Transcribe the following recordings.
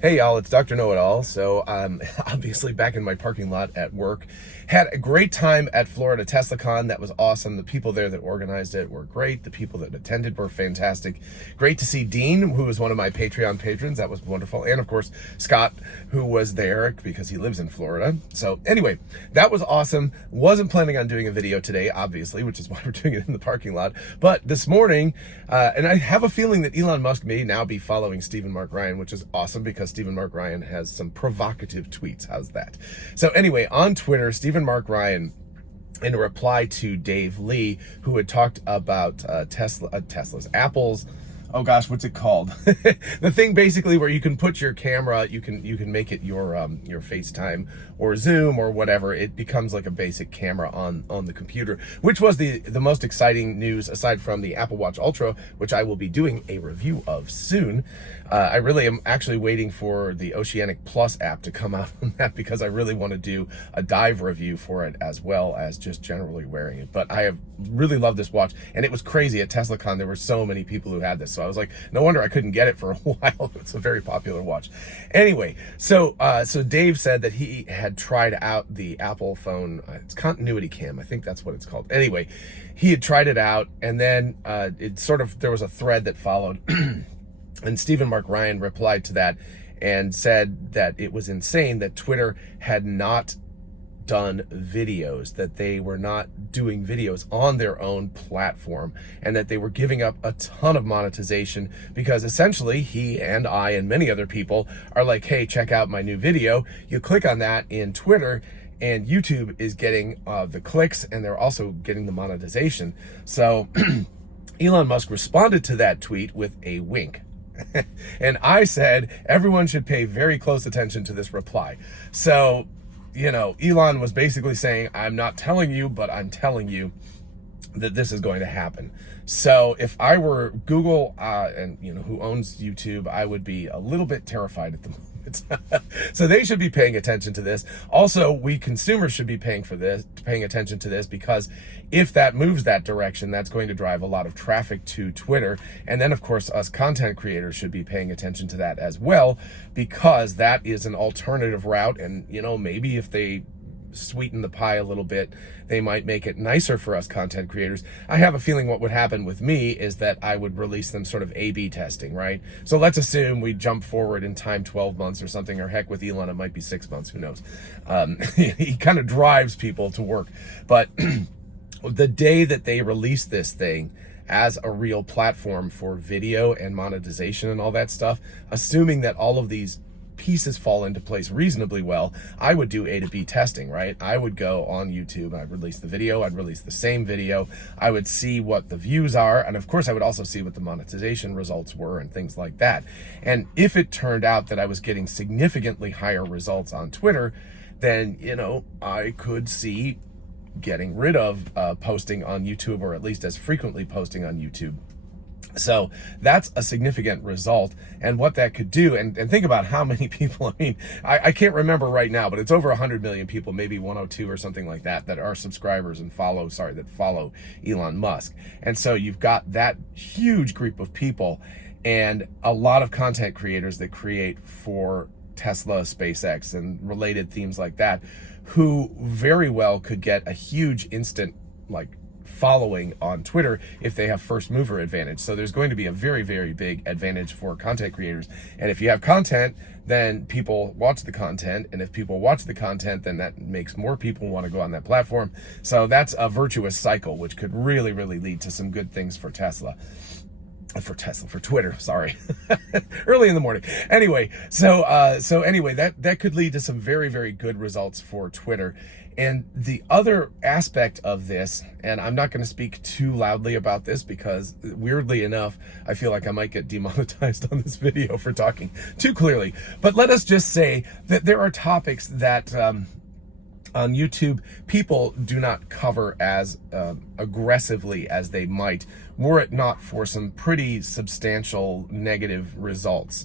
Hey y'all, it's Dr. Know-It-All. So I'm obviously back in my parking lot at work. Had a great time at Florida TeslaCon. That was awesome. The people there that organized it were great. The people that attended were fantastic. Great to see Dean, who was one of my Patreon patrons. That was wonderful. And of course, Scott, who was there because he lives in Florida. So anyway, that was awesome. Wasn't planning on doing a video today, obviously, which is why we're doing it in the parking lot. But this morning, and I have a feeling that Elon Musk may now be following Stephen Mark Ryan, which is awesome because Stephen Mark Ryan has some provocative tweets. How's that? So anyway, on Twitter, Stephen Mark Ryan, in a reply to Dave Lee, who had talked about Apple's, oh gosh, what's it called? The thing basically where you can put your camera, you can make it your FaceTime or Zoom or whatever. It becomes like a basic camera on the computer, which was the most exciting news aside from the Apple Watch Ultra, which I will be doing a review of soon. I really am actually waiting for the Oceanic Plus app to come out on that because I really want to do a dive review for it as well as just generally wearing it. But I have really loved this watch, and it was crazy at TeslaCon. There were so many people who had this. So I was like, no wonder I couldn't get it for a while. It's a very popular watch. Anyway, so Dave said that he had tried out the Apple phone. It's Continuity Cam. I think that's what it's called. Anyway, he had tried it out, and then there was a thread that followed. And Stephen Mark Ryan replied to that and said that it was insane that Twitter had not done videos, that they were not doing videos on their own platform, and that they were giving up a ton of monetization because essentially he and I and many other people are like, hey, check out my new video. You click on that in Twitter and YouTube is getting the clicks, and they're also getting the monetization. So Elon Musk responded to that tweet with a wink. And I said, everyone should pay very close attention to this reply. So, you know, Elon was basically saying, I'm not telling you, but I'm telling you that this is going to happen. So if I were Google, and you know, who owns YouTube, I would be a little bit terrified at the moment. So they should be paying attention to this. Also, we consumers should be paying attention to this, because if that moves that direction, that's going to drive a lot of traffic to Twitter. And then of course, us content creators should be paying attention to that as well, because that is an alternative route. And you know, maybe if they sweeten the pie a little bit, they might make it nicer for us content creators. I have a feeling what would happen with me is that I would release them sort of A/B testing, right? So let's assume we jump forward in time 12 months or something, or heck, with Elon, it might be 6 months, who knows? He kind of drives people to work. But the day that they release this thing as a real platform for video and monetization and all that stuff, assuming that all of these pieces fall into place reasonably well, I would do A to B testing, right? I would go on YouTube, I'd release the video, I'd release the same video, I would see what the views are, and of course I would also see what the monetization results were and things like that. And if it turned out that I was getting significantly higher results on Twitter, then, you know, I could see getting rid of posting on YouTube, or at least as frequently posting on YouTube. So that's a significant result, and what that could do, and think about how many people, I mean, I can't remember right now, but it's over 100 million people, maybe 102 or something like that, that are subscribers and that follow Elon Musk. And so you've got that huge group of people and a lot of content creators that create for Tesla, SpaceX, and related themes like that, who very well could get a huge instant, like, following on Twitter if they have first mover advantage. So there's going to be a very, very big advantage for content creators. And if you have content, then people watch the content. And if people watch the content, then that makes more people want to go on that platform. So that's a virtuous cycle, which could really, really lead to some good things for Twitter, sorry. Early in the morning. Anyway, so anyway, that could lead to some very, very good results for Twitter. And the other aspect of this, and I'm not going to speak too loudly about this because weirdly enough, I feel like I might get demonetized on this video for talking too clearly. But let us just say that there are topics that on YouTube, people do not cover as aggressively as they might, were it not for some pretty substantial negative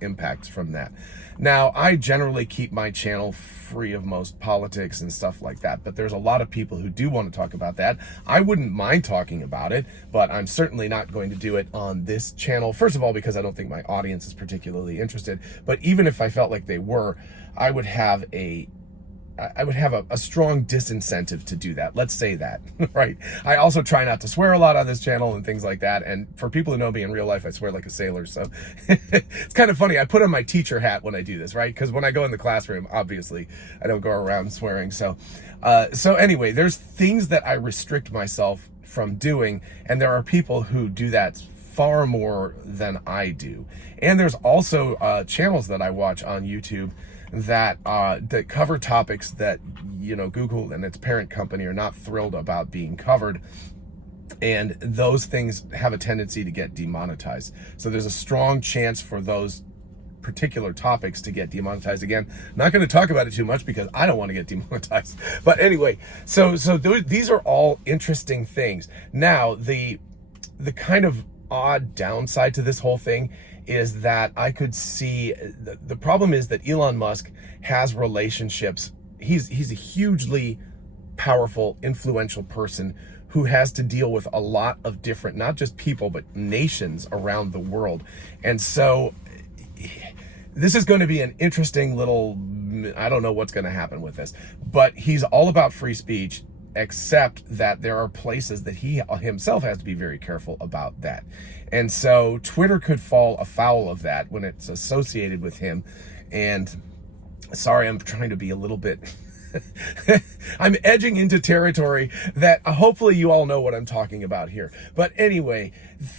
impacts from that. Now, I generally keep my channel free of most politics and stuff like that, but there's a lot of people who do want to talk about that. I wouldn't mind talking about it, but I'm certainly not going to do it on this channel. First of all, because I don't think my audience is particularly interested, but even if I felt like they were, I would have a strong disincentive to do that. Let's say that, right? I also try not to swear a lot on this channel and things like that. And for people who know me in real life, I swear like a sailor. So it's kind of funny. I put on my teacher hat when I do this, right? Because when I go in the classroom, obviously I don't go around swearing. So anyway, there's things that I restrict myself from doing. And there are people who do that far more than I do. And there's also channels that I watch on YouTube that cover topics that, you know, Google and its parent company are not thrilled about being covered, and those things have a tendency to get demonetized. So there's a strong chance for those particular topics to get demonetized. Again, not going to talk about it too much because I don't want to get demonetized. But anyway, so these are all interesting things. Now, the kind of odd downside to this whole thing is that I could see the problem is that Elon Musk has relationships. He's a hugely powerful, influential person who has to deal with a lot of different, not just people, but nations around the world. And so this is going to be an interesting little, I don't know what's going to happen with this, but he's all about free speech, except that there are places that he himself has to be very careful about that. And so Twitter could fall afoul of that when it's associated with him. And sorry, I'm trying to be a little bit, I'm edging into territory that hopefully you all know what I'm talking about here. But anyway,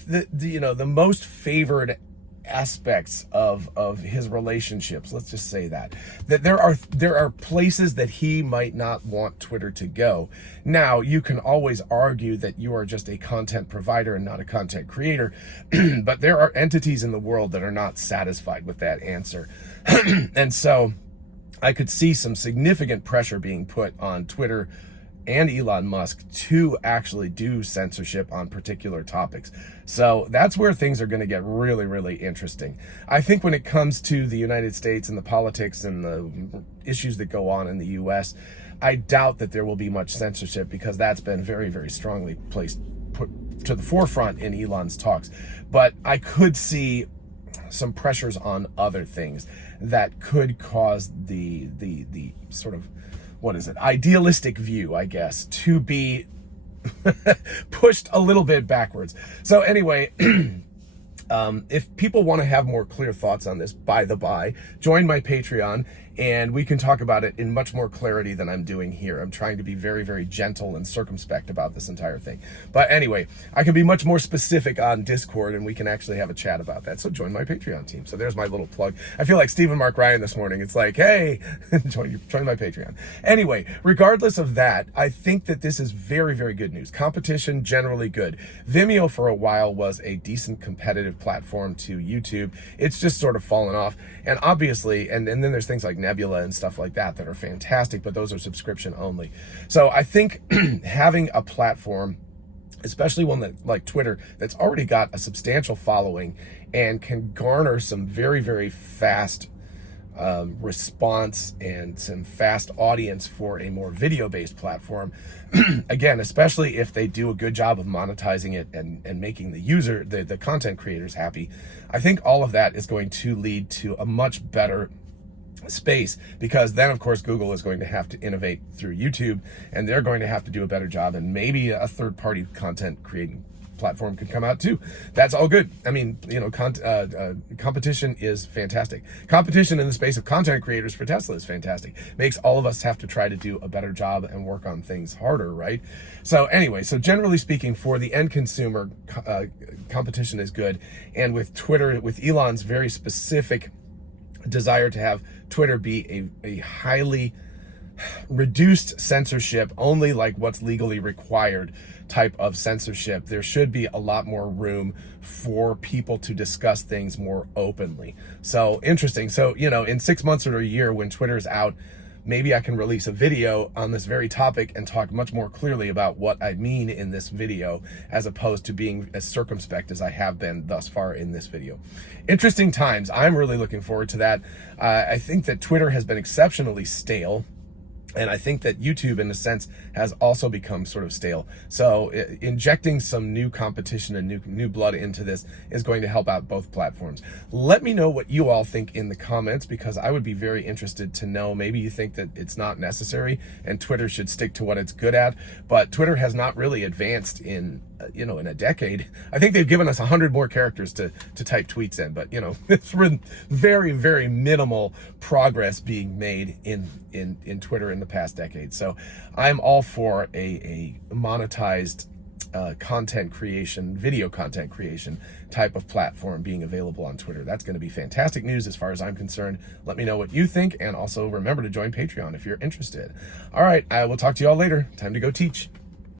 the most favored aspects of his relationships, let's just say that there are places that he might not want Twitter to go. Now, you can always argue that you are just a content provider and not a content creator, but there are entities in the world that are not satisfied with that answer. And so I could see some significant pressure being put on Twitter and Elon Musk to actually do censorship on particular topics. So that's where things are going to get really, really interesting. I think when it comes to the United States and the politics and the issues that go on in the US, I doubt that there will be much censorship because that's been very, very strongly put to the forefront in Elon's talks. But I could see some pressures on other things that could cause the sort of, what is it, idealistic view, I guess, to be pushed a little bit backwards. So anyway, if people want to have more clear thoughts on this, by the by, join my Patreon and we can talk about it in much more clarity than I'm doing here. I'm trying to be very, very gentle and circumspect about this entire thing. But anyway, I can be much more specific on Discord and we can actually have a chat about that. So join my Patreon team. So there's my little plug. I feel like Stephen Mark Ryan this morning. It's like, hey, join my Patreon. Anyway, regardless of that, I think that this is very, very good news. Competition, generally good. Vimeo for a while was a decent competitive platform to YouTube. It's just sort of fallen off. And obviously, and then there's things like Nebula and stuff like that are fantastic, but those are subscription only. So I think having a platform, especially one that like Twitter, that's already got a substantial following and can garner some very, very fast response and some fast audience for a more video-based platform, again, especially if they do a good job of monetizing it and making the user, the content creators happy, I think all of that is going to lead to a much better space, because then of course Google is going to have to innovate through YouTube and they're going to have to do a better job, and maybe a third-party content creating platform could come out too. That's all good. I mean, you know, competition is fantastic. Competition in the space of content creators for Tesla is fantastic. Makes all of us have to try to do a better job and work on things harder, right? So anyway, so generally speaking, for the end consumer, competition is good. And with Twitter, with Elon's very specific desire to have Twitter be a highly reduced censorship, only like what's legally required type of censorship, there should be a lot more room for people to discuss things more openly. So interesting. So, you know, in 6 months or a year when Twitter's out, maybe I can release a video on this very topic and talk much more clearly about what I mean in this video, as opposed to being as circumspect as I have been thus far in this video. Interesting times. I'm really looking forward to that. I think that Twitter has been exceptionally stale. And I think that YouTube, in a sense, has also become sort of stale. So injecting some new competition and new blood into this is going to help out both platforms. Let me know what you all think in the comments, because I would be very interested to know. Maybe you think that it's not necessary and Twitter should stick to what it's good at. But Twitter has not really advanced in in a decade. I think they've given us 100 more characters to type tweets in, but it's been very, very minimal progress being made in Twitter in the past decade. So I'm all for a monetized content creation, video content creation type of platform being available on Twitter. That's going to be fantastic news as far as I'm concerned. Let me know what you think, and also remember to join Patreon if you're interested. All right, I will talk to you all later. Time to go teach.